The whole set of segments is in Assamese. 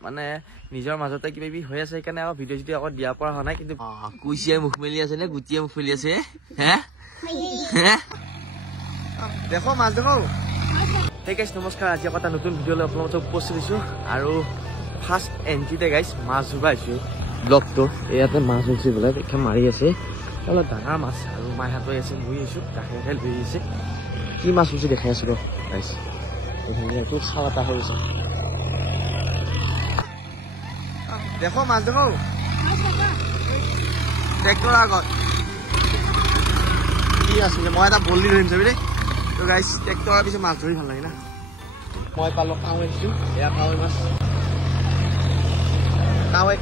মানে নিজৰ মাজতে কিবা কিবি হৈ আছে সেইকাৰণে আকৌ ভিডিঅ' চিডিঅ' আকৌ দিয়া পৰা হোৱা নাই কিন্তু কুচিয়াই মুখ মেলি আছে নে গুটিয়ে মুখ মেলি আছে হে দেখো মাছ দেখো hey guys নমস্কাৰ আজি আকৌ এটা নতুন ভিডিঅ'লৈ আপোনালোকক উপস্থিত দিছো আৰু ফাৰ্ষ্ট এন্ট্ৰিতে গাইছ মাছ ধৰিব আহিছো ব্লগটো ইয়াতে মাছ হৈছে বোলে দেখে মাৰি আছে অলপ ডাঙৰ মাছ আৰু মায়ে হাতত আছে মই আহিছো কাষে ধৰি আছে কি মাছ হৈছে দেখাই আছো গাইছ এইটো খাল এটা হৈছে দেখো মাছ দেখো ট্ৰেক্টৰ আগত কি আছিলে মই এটা বল্লি ধৰিম চাবি দেই তো গাইছ ট্ৰেক্টৰৰ পিছত মাছ ধৰি ভাল লাগে না মই পালো কাৱৈ দিছো এয়া কাৱৈ মাছ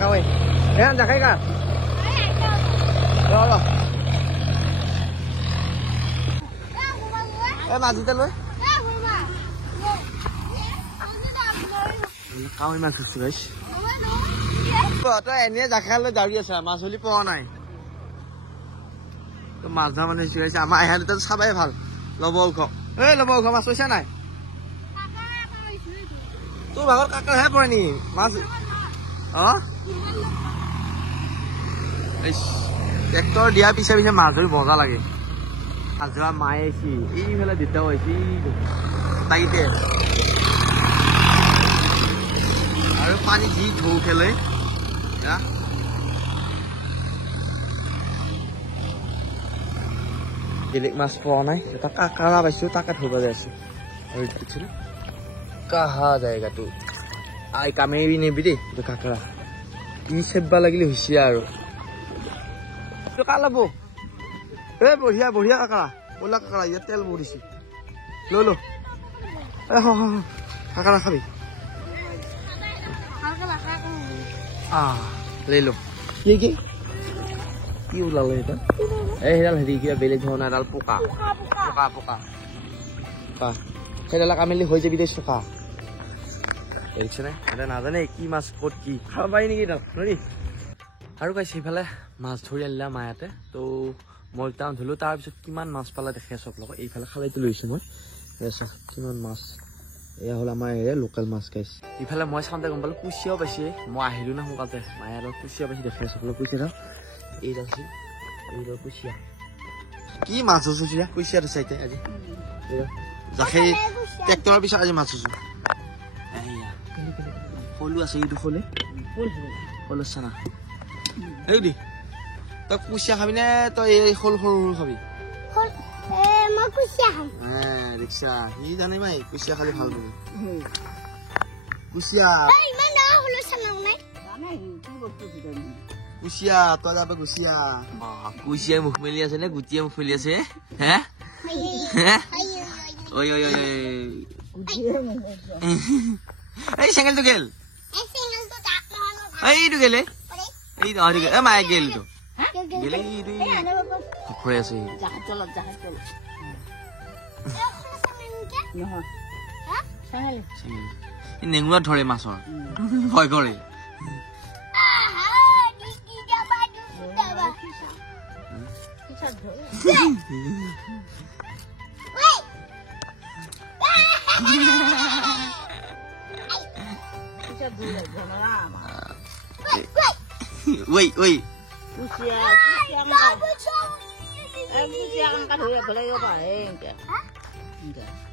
কাৱৈ এয়া দেখাই কা ৰ এ মাছ দিতে লৈ কাৱৈ মাছ ধৰিছো গাইছ তই এনে জাখাই লৈ দাউৰি আছা মাছ ধৰি পোৱা নাই তো মাছ ধৰা মানে হৈছে আমাৰ এহেঁতে তো চাবাই ভাল ল'ব ওখ এই ল'ব ওখ মাছ পইচা নাই তোৰ ভাগৰ কাকাৰহে পৰে নেকি মাছ ট্ৰেক্টৰ দিয়াৰ পিছে পিছে মাছ ধৰি মজা লাগে মাছ ধৰা মায়ে আহিছে এইফালে দেউতাও আহিছে তাইতে আৰু পানী যি ঢৌ খেলে বেলেগ মাছ পোৱা নাই এটা কাকাৰা পাইছো তাকে ধৰিব যাই আছো আৰু কাহা জায়গাটো আই কামেৰি নেবি দেই এইটো কাকাৰা ই চেপবা লাগিলে হৈছে আৰু কা ল'ব এ বঢ়িয়া বঢ়িয়া কাকাৰা ওলা কাকাৰা ইয়াত তেল বহিছে লৈ ল কাকাৰা খাবি লৈ ল কি ওলালে এটা এইডাল হেৰি কিবা বেলেগ ধৰণৰ এডাল পোকা সেইডাল কামেলি হৈ যাবি দেই চোকা দেখিছে নে এটা নাজানে কি মাছ ক'ত কি খাব পাৰি নেকি এডাল নৰি আৰু গাইছ সেইফালে মাছ ধৰি আনিলা মায়াতে তো মই টাউন ধৰিলোঁ তাৰপিছত কিমান মাছ পালা দেখি আছো আপোনালোকক এইফালে খালৈটো লৈছোঁ মই কিমান মাছ এয়া হ'ল আমাৰ এয়া লোকেল মাছ গাইছ ইফালে মই চাওঁতে গম পালোঁ কুচিয়াও পাইছে মই আহিলোঁ না সোনকালতে মায়ে আৰু কুচিয়া পাইছে দেখি আছো আপোনালোক কুচিয়া চাওঁ এইডাল কুচিয়া কি মাছ হৈছো কুচিয়া চাইতে আজি জাখেই ট্ৰেক্টৰৰ পিছত আজি মাছ হৈছো ফলু আছে এইটো ফলে ফল আছে না এই দি তই কুচিয়া খাবি নে তই এই সৰু সৰু খাবি ৰিক্সা সি জানে ভাই কুচিয়া খালি ভাল পাব কুচিয়া কুচিয়া তই যাবে কুচিয়া কুচিয়াই মুখ মেলি আছে নে গুটিয়ে মুখ মেলি আছে হে ঐ এই চেঙেলটো গেল এইটো গেলে এই মায়ে গেলটো গেলে ঘূৰাই আছে নেঙুৰাত ধৰে মাছৰ ভয় কৰে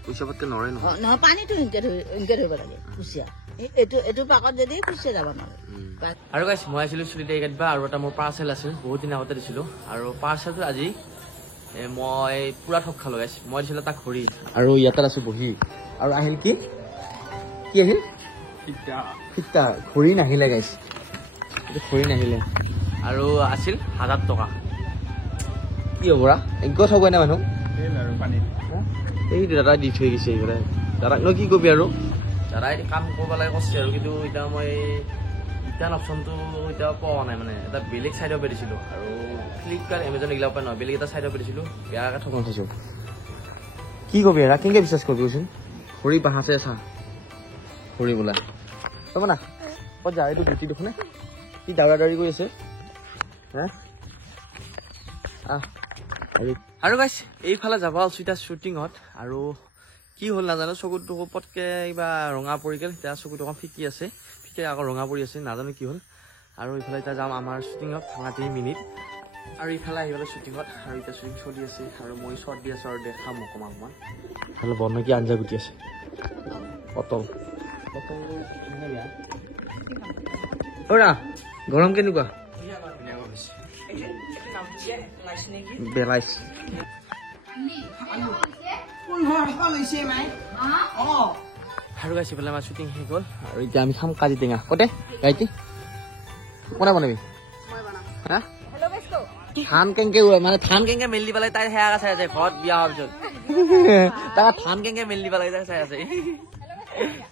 কুচিয়া পাতকে নৰে নহয় পানীটো এনেকে ধৰিব লাগে কুচিয়া এইটো পাকত যদি কুচিয়া যাব নোৱাৰে আৰু গাইছ মই আছিলো চুলিতে কাটিবা আৰু এটা মোৰ পাৰ্চেল আছিল বহুত দিন আগতে দিছিলো আৰু পাৰ্চেলটো আজি মই পুৰা ঠগ খালো গাইছ মই দিছিলো এটা ঘড়ী আৰু ইয়াতে আছো বহি আৰু আহিল কি আহিল ফিটা ঘড়ী নাহিলে গাইছ ঘড়ী নাহিলে আৰু আছিল 1000 টকা কি হ'ব ৰা একগত হ'ব না মানুহ এই দাদা দি থৈ গৈছে এইফালে দাদাক ন কি কবি আৰু দাদাই কাম কৰিব লাগে কৈছে আৰু কিন্তু এতিয়া মই ৰিটাৰ্ণ অপশ্যনটো এতিয়া পোৱা নাই মানে এটা বেলেগ চাইডৰ পৰা দিছিলোঁ আৰু ফ্লিপকাৰ্ট এমেজন এইগিলাৰ পৰা নহয় বেলেগ এটা চাইডৰ পৰা দিছিলোঁ বেয়াকৈ ঠগন খাইছোঁ কি কবি এৰা কেনেকৈ বিশ্বাস কৰিবি কচোন ঘড়ী বাহাছে চা ঘড়ী বোলা তব না ক'ত যা এইটো গুটি দেখোনে কি দাউৰা দাউৰি কৰি আছে হে আৰু গাইছ এইফালে যাব আছো এতিয়া শ্বুটিঙত আৰু কি হ'ল নাজানো চকুটো পটকে কিবা ৰঙা পৰি গ'ল এতিয়া চকুটো অকণ ফিকি আছে টিককে আকৌ ৰঙা পৰি আছে নাজানো কি হ'ল আৰু ইফালে এতিয়া যাম আমাৰ শ্বুটিঙত ভাঙাটি মিনিট আৰু ইফালে আহি গ'লে শ্বুটিঙত আৰু এতিয়া শ্বুটিং চলি আছে আৰু মই শ্বৰ্ট দি আছোঁ আৰু দেখাম অকণমান ইফালে বৰ্ণকী আঞ্জা গুটি আছে পটল অৰা গৰম কেনেকুৱা বেলাইছ আৰু গাইছে পেলাই আমাৰ শ্বুটিং শেষ হ'ল আৰু এতিয়া আমি খাম কাজি টেঙা কতে গাইটি কোনে বনাবি হা ধান কেংকে মানে ধান কেংকে মেলি পেলাই তাই সেয়া চাই আছে ঘৰত বিয়া হোৱাৰ পিছত তাৰ ধান কেংকে মেলি পেলাই চাই আছে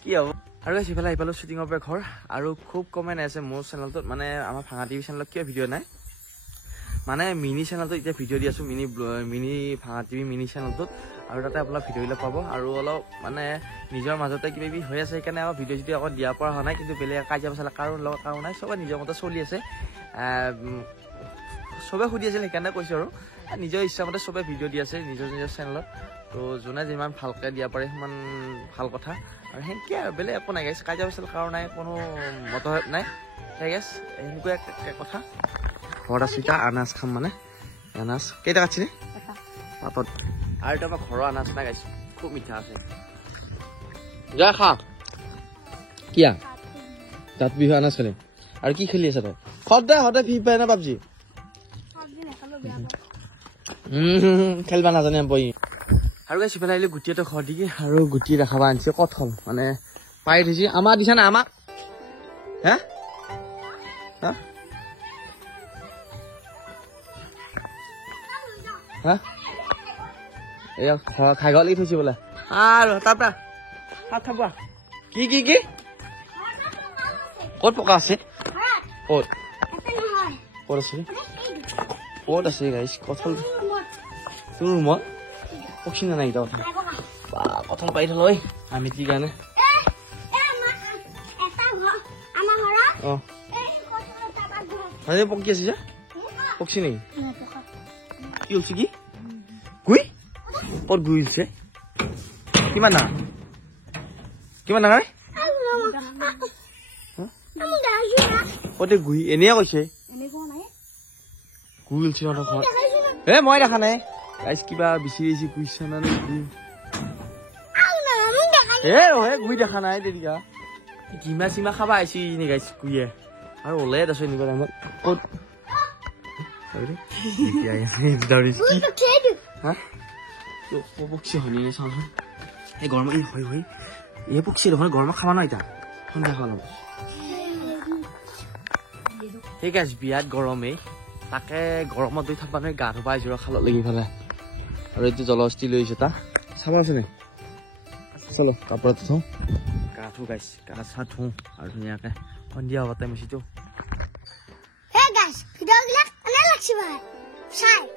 কি হ'ব আৰু গাইছে পেলাই আহিপালো শ্বুটিঙৰ পৰা ঘৰ আৰু খুব কমেণ্ট আছে মোৰ চেনেলটোত মানে আমাৰ ভাঙা টিভি চেনেলত কিয় ভিডিঅ' নাই মানে মিনি চেনেলটোত এতিয়া ভিডিঅ' দি আছোঁ মিনি ভাঙা টিভি মিনি চেনেলটোত আৰু তাতে আপোনাৰ ভিডিঅ'বিলাক পাব আৰু অলপ মানে নিজৰ মাজতে কিবা কিবি হৈ আছে সেইকাৰণে আকৌ ভিডিঅ' যদি আকৌ দিয়া পৰা হোৱা নাই কিন্তু বেলেগ কাজিয়া পেচাল কাৰো লগত কাৰো নাই চবে নিজৰ মতে চলি আছে চবে সুধি আছিল সেইকাৰণে কৈছোঁ আৰু নিজৰ ইচ্ছামতে চবে ভিডিঅ' দি আছে নিজৰ নিজৰ চেনেলত তো যোনে যিমান ভালকৈ দিয়া পাৰে সিমান ভাল কথা আৰু সেনেকৈ আৰু বেলেগ একো নাই গাইছ কাজিয়া পেচাল কাৰো নাই কোনো মতভেদ নাই সেই গাইছ এনেকুৱা কথা ঘৰত আছোঁ এতিয়া আনাজ খাম মানে আনাজ কেইটা কাটিছিলে পাতত আৰু এটা আমাৰ ঘৰৰ আনাজ নাই গাইছোঁ খুব মিঠা আছে যা খা কিয়া তাত বিহু আনাজ খালি আৰু কি খেলি আছে তই সদায় ফ্ৰী ফায়াৰ নে পাবজি খেলিবা নাজানে বহি আৰু গাইছোঁ পেলাই আহিলে গুটি এটা ঘৰ দিকে আৰু গুটি দেখাবা আনিছে কঠল মানে পাই থৈছে আমাক দিছা না আমাক হা হা হা এয়া খাই গ'ল লাগি থৈছে বোলে আৰু তাৰপৰা তাত থাক কি কি কি ক'ত পকা আছে ক'ত ক'ত আছে ক'ত আছে গাইছ কঠল তোৰ ৰুমত পক্ষী নাই এতিয়া কথা বা কঠল পাৰি থ'ল ঐ আমি কি কাৰণে অঁ পক্ষী আছে যে পক্ষী নেকি কি হৈছে কি গুই ক'ত গুই হৈছে কিমান ডাঙৰ ক'তে গুই এনেই কৈছে গুই উঠিছে সিহঁতৰ ঘৰত এ মই দেখা নাই গাইছ কিবা বিচাৰিছে গুইছে না গুই গুই দেখা নাই তেতিয়া কিমা চিমা খাবা আহিছে নে গাইছ গুইয়ে আৰু ওলাই আছো এনেকুৱা টাইমত ক'ত পক্ষী হনি চাওঁচোন এই গৰম হয় হয় এই পক্ষী দেখোন গৰমত খাবা ন এতিয়া সন্ধিয়া খাব ঠিক আছে বিয়াত গৰমেই তাকে গৰমত দুই থাকবা নহয় গা ধুবা আহিছোঁ খালত লাগি পেলাই আৰু এইটো জলহস্তি লৈ আহিছোঁ তা চাব আছে নে চলো কাপোৰত থওঁ গা ধু গাইছ গা চা ধুওঁ আৰু ধুনীয়াকৈ সন্ধিয়া হ'ব টাইম হৈছেতো Hey guys, video gila, kalian lagi sih,